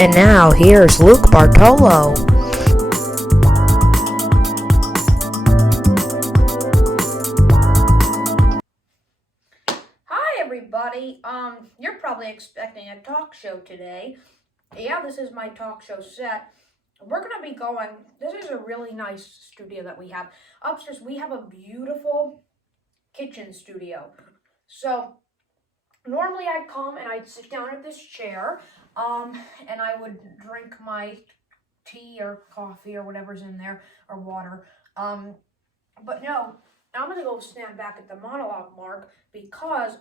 And now, here's Luke Bartolo. Hi, everybody. You're probably expecting a talk show today. Yeah, this is my talk show set. We're going to be going, this is a really nice studio that we have. Upstairs, we have a beautiful kitchen studio. So, normally I'd come and I'd sit down at this chair, and I would drink my tea or coffee or whatever's in there, or water. But no, I'm going to go stand back at the monologue mark because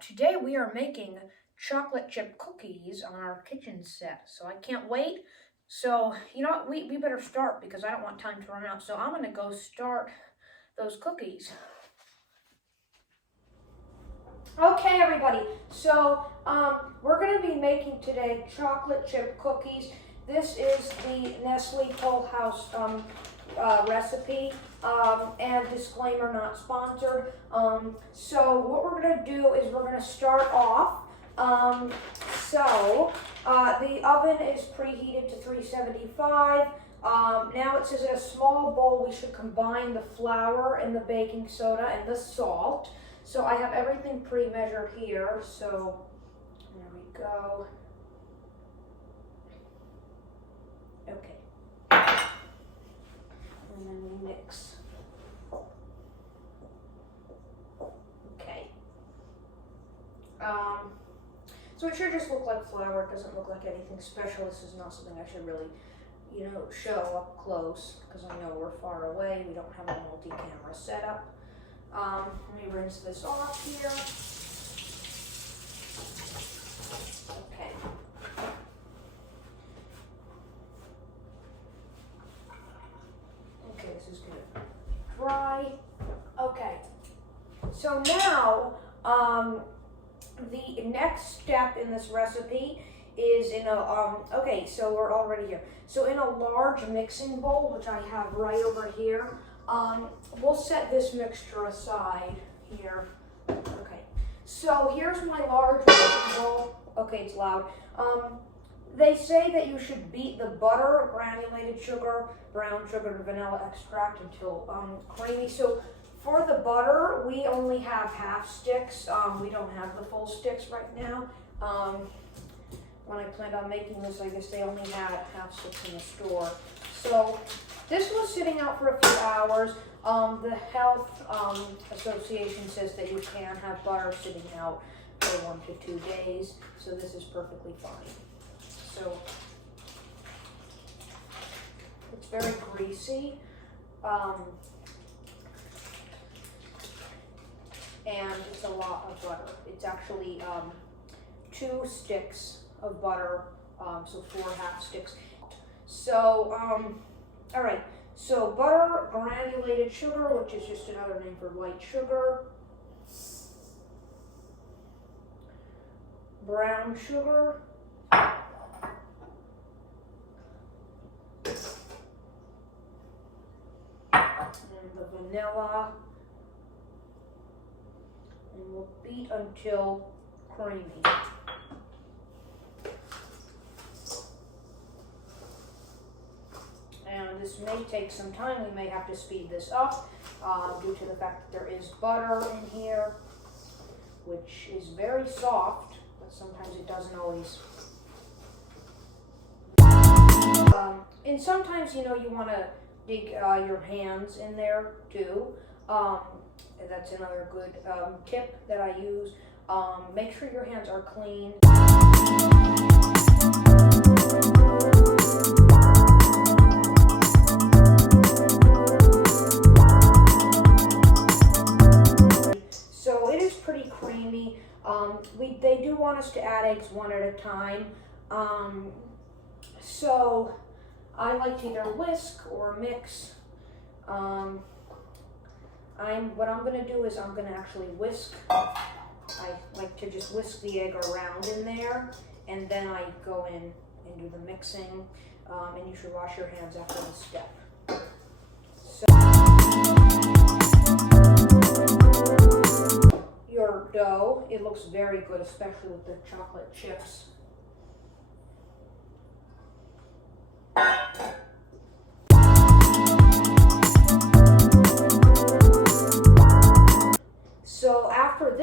today we are making chocolate chip cookies on our kitchen set. So I can't wait. So, you know what, we better start because I don't want time to run out. So I'm going to go start those cookies. Okay, everybody, so we're going to be making today chocolate chip cookies. This is the Nestle Toll House recipe, and disclaimer, not sponsored. So what we're going to do is we're going to start off. The oven is preheated to 375. Now it says in a small bowl we should combine the flour and the baking soda and the salt. So I have everything pre-measured here, so there we go. Okay. And then we mix. Okay. So it should just look like flour. It doesn't look like anything special. This is not something I should really, show up close because I know we're far away. We don't have a multi-camera setup. Let me rinse this off here. Okay. Okay, this is good. Dry. Okay. So now, the next step in this recipe is in a, okay, so we're already here. So in a large mixing bowl, which I have right over here, we'll set this mixture aside here. Okay, so here's my large mixing bowl. Okay, it's loud. They say that you should beat the butter, granulated sugar, brown sugar, and vanilla extract until creamy. So for the butter, we only have half sticks. We don't have the full sticks right now. When I planned on making this, I guess they only had half sticks in the store. So this was sitting out for a few hours. The Health Association says that you can have butter sitting out for 1 to 2 days. So this is perfectly fine. So it's very greasy. And it's a lot of butter. It's actually 2 sticks of butter, so 4 half sticks. So, all right, so butter, granulated sugar, which is just another name for white sugar, brown sugar, and the vanilla, and we'll beat until creamy. And this may take some time. We may have to speed this up due to the fact that there is butter in here, which is very soft, but sometimes it doesn't always. And sometimes, you want to dig your hands in there too. That's another good tip that I use. Make sure your hands are clean. So it is pretty creamy. They do want us to add eggs one at a time. So I like to either whisk or mix. What I'm going to do is I'm going to actually whisk. I like to just whisk the egg around in there, and then I go in and do the mixing, and you should wash your hands after this step. So your dough, it looks very good, especially with the chocolate chips.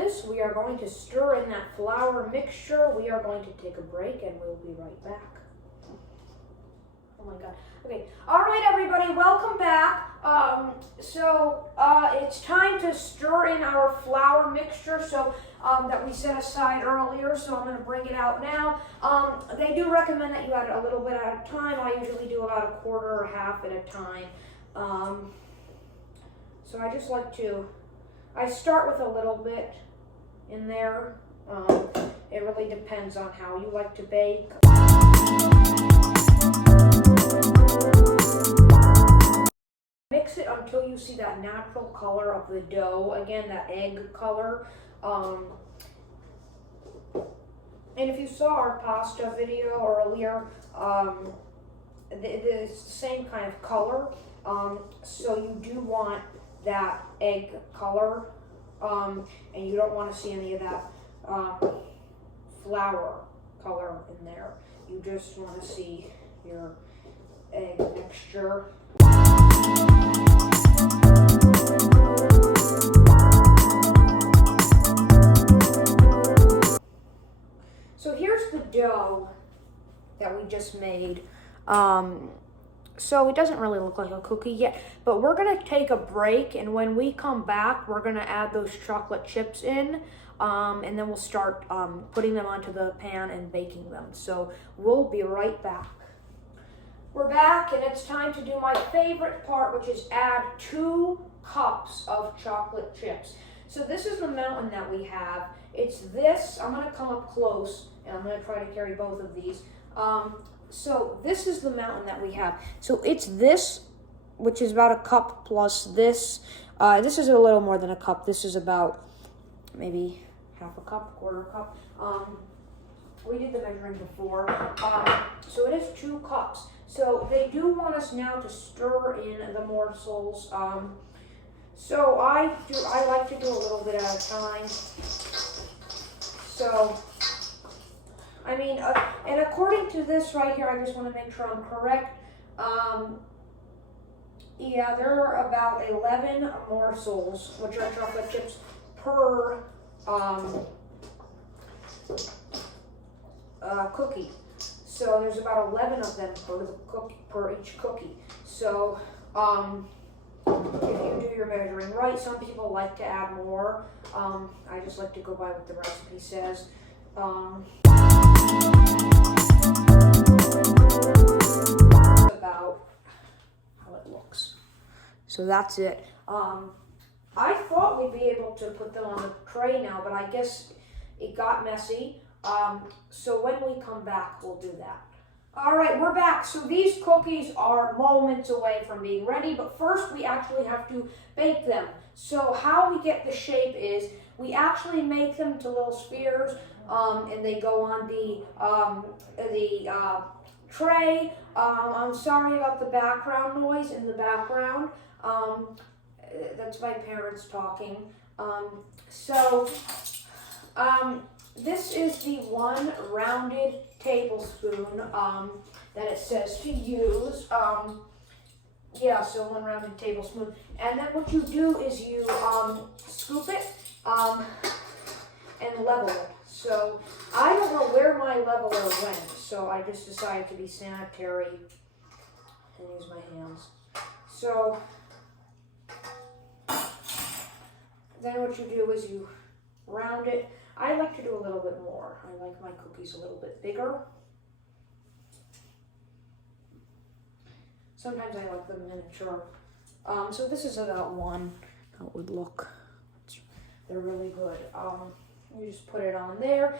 this, we are going to stir in that flour mixture. We are going to take a break and we'll be right back. Oh my God. Okay. All right, everybody, welcome back. It's time to stir in our flour mixture that we set aside earlier. So I'm going to bring it out now. They do recommend that you add it a little bit at a time. I usually do about a quarter or half at a time. So I just like to, I start with a little bit in there. It really depends on how you like to bake. Mix it until you see that natural color of the dough. Again, that egg color. And if you saw our pasta video earlier, it's the same kind of color. So you do want that egg color, and you don't want to see any of that flour color in there. You just want to see your egg mixture. So here's the dough that we just made. So it doesn't really look like a cookie yet, but we're gonna take a break, and when we come back, we're gonna add those chocolate chips in, and then we'll start putting them onto the pan and baking them. So we'll be right back. We're back, and it's time to do my favorite part, which is add 2 cups of chocolate chips. So this is the mountain that we have. It's this. I'm gonna come up close, and I'm gonna try to carry both of these. So this is the mountain that we have. So it's this, which is about a cup, plus this. This is a little more than a cup. This is about maybe half a cup, quarter cup. We did the measuring before. So it is 2 cups. So they do want us now to stir in the morsels. So I like to do a little bit at a time. So, I mean, and according to this right here, I just want to make sure I'm correct. Yeah, there are about 11 morsels, which are chocolate chips, per cookie. So there's about 11 of them per each cookie. So if you do your measuring right, some people like to add more. I just like to go by what the recipe says. About how it looks. So that's it. I thought we'd be able to put them on the tray now, but I guess it got messy. So when we come back, we'll do that. All right, we're back. So these cookies are moments away from being ready, but first we actually have to bake them. So how we get the shape is we actually make them to little spheres, and they go on the tray. I'm sorry about the background noise in the background. That's my parents talking. This is the 1 rounded tablespoon that it says to use. Yeah, so 1 rounded tablespoon. And then what you do is you scoop it and level it. So I don't know where my leveler went, so I just decided to be sanitary and use my hands. So then what you do is you round it. I like to do a little bit more. I like my cookies a little bit bigger. Sometimes I like them miniature. So this is about 1. How it would look. They're really good. You just put it on there.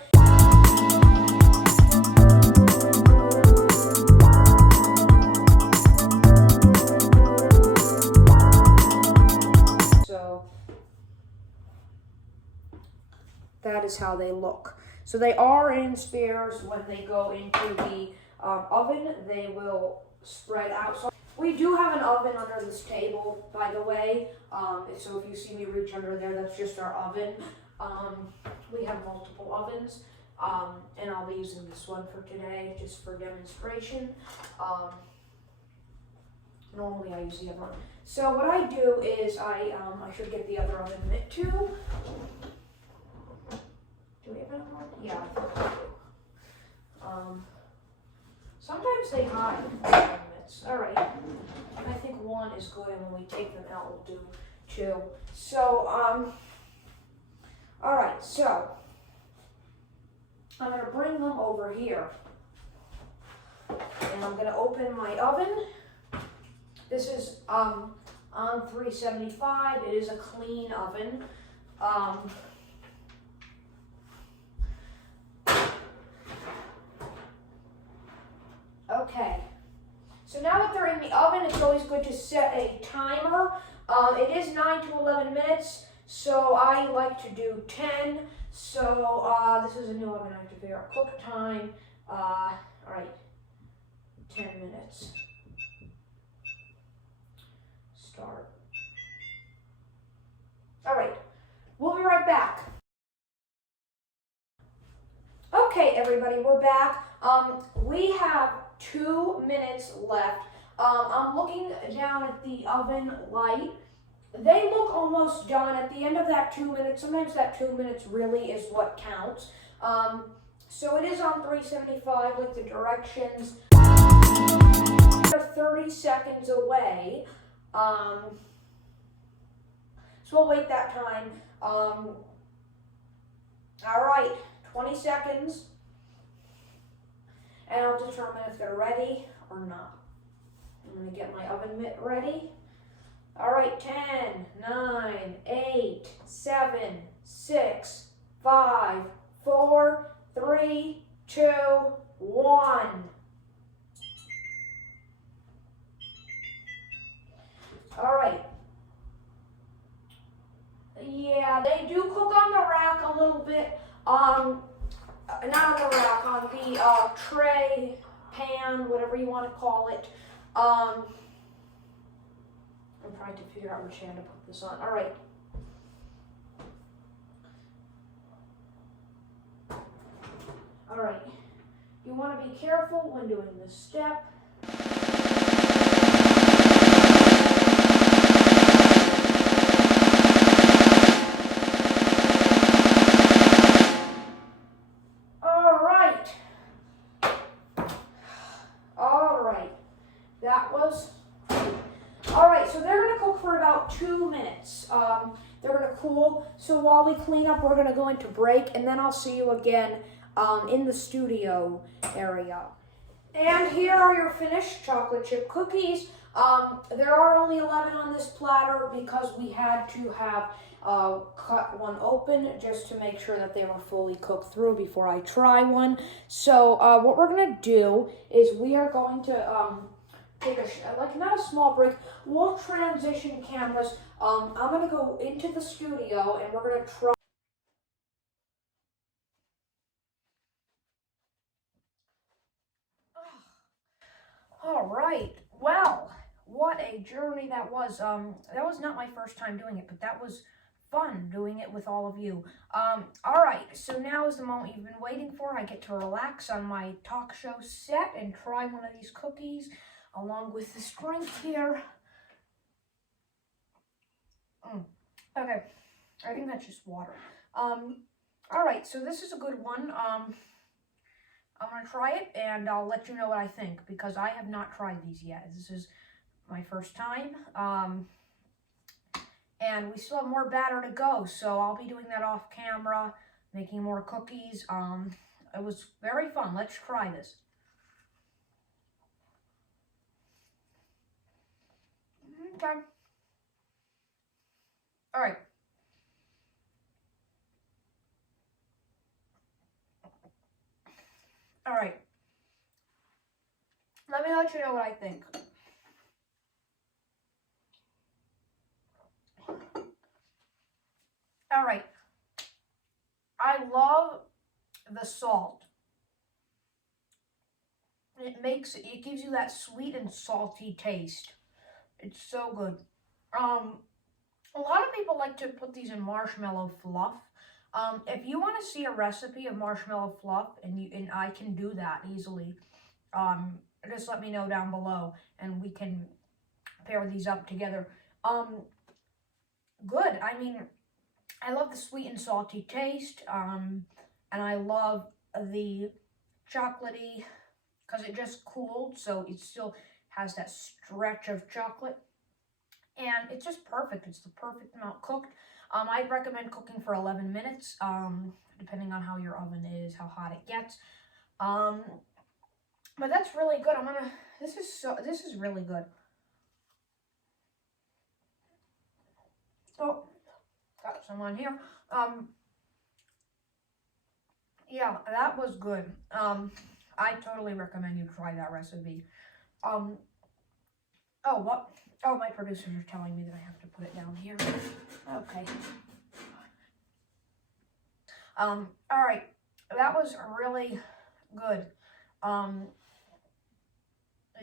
So that is how they look. So they are in spheres. When they go into the oven, they will spread out. So we do have an oven under this table, by the way. So if you see me reach under there, that's just our oven. We have multiple ovens, and I'll be using this one for today, just for demonstration. Normally I use the other one. So what I do is I should get the other oven mitt too. Yeah, I think I do. Sometimes they hide mitts. All right. I think one is good, and when we take them out, we'll do two. So, all right. So, I'm gonna bring them over here, and I'm gonna open my oven. This is on 375. It is a clean oven. Okay, so now that they're in the oven, it's always good to set a timer. It is 9 to 11 minutes, so I like to do 10. So this is a new oven. I have to figure out cook time. All right, 10 minutes. Start. All right, we'll be right back. Okay, everybody, we're back. We have 2 minutes left. I'm looking down at the oven light. They look almost done. At the end of that 2 minutes, sometimes that 2 minutes really is what counts. So it is on 375 with the directions. They're 30 seconds away. So we'll wait that time. All right, 20 seconds. And I'll determine if they're ready or not. I'm gonna get my oven mitt ready. All right, 10, 9, 8, 7, 6, 5, 4, 3, 2, 1. All right. Yeah, they do cook on the rack a little bit. Not on the rack, on the tray, pan, whatever you want to call it. I'm trying to figure out which hand to put this on. All right. All right. You want to be careful when doing this step. So they're going to cook for about 2 minutes. They're going to cool. So while we clean up, we're going to go into break, and then I'll see you again in the studio area. And here are your finished chocolate chip cookies. There are only 11 on this platter because we had to have cut one open just to make sure that they were fully cooked through before I try one. So what we're going to do is we are going to take not a small break. We'll transition cameras. I'm going to go into the studio and we're going to try. All right. Well, what a journey that was. That was not my first time doing it, but that was fun doing it with all of you. All right. So now is the moment you've been waiting for. I get to relax on my talk show set and try one of these cookies along with this drink here. Okay. I think that's just water. All right. So this is a good one. I'm going to try it, and I'll let you know what I think, because I have not tried these yet. This is my first time, and we still have more batter to go, so I'll be doing that off camera, making more cookies. It was very fun. Let's try this. Okay. All right. All right. Let me let you know what I think. All right. I love the salt. It gives you that sweet and salty taste. It's so good. A lot of people like to put these in marshmallow fluff. If you want to see a recipe of marshmallow fluff, and I can do that easily, just let me know down below, and we can pair these up together. Good. I mean, I love the sweet and salty taste. and I love the chocolatey, because it just cooled, so it still has that stretch of chocolate. And it's just perfect. It's the perfect amount cooked. I'd recommend cooking for 11 minutes, depending on how your oven is, how hot it gets. But that's really good. This is really good. Oh, got some on here. Yeah, that was good. I totally recommend you try that recipe. Oh, what? Oh, my producers are telling me that I have to put it down here. Okay. All right. That was really good.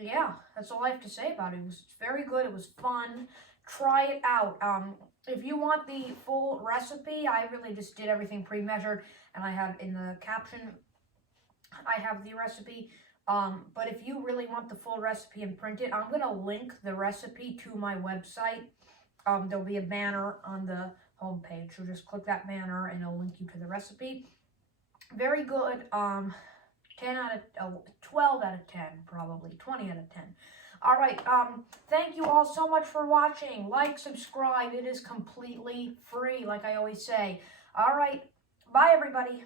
Yeah, that's all I have to say about it. It was very good. It was fun. Try it out. If you want the full recipe, I really just did everything pre-measured, and I have in the caption, I have the recipe. But if you really want the full recipe and print it, I'm going to link the recipe to my website. There'll be a banner on the homepage, so just click that banner and it'll link you to the recipe. Very good. 12 out of 10, probably 20 out of 10. All right. Thank you all so much for watching. Like, subscribe. It is completely free, like I always say. All right. Bye, everybody.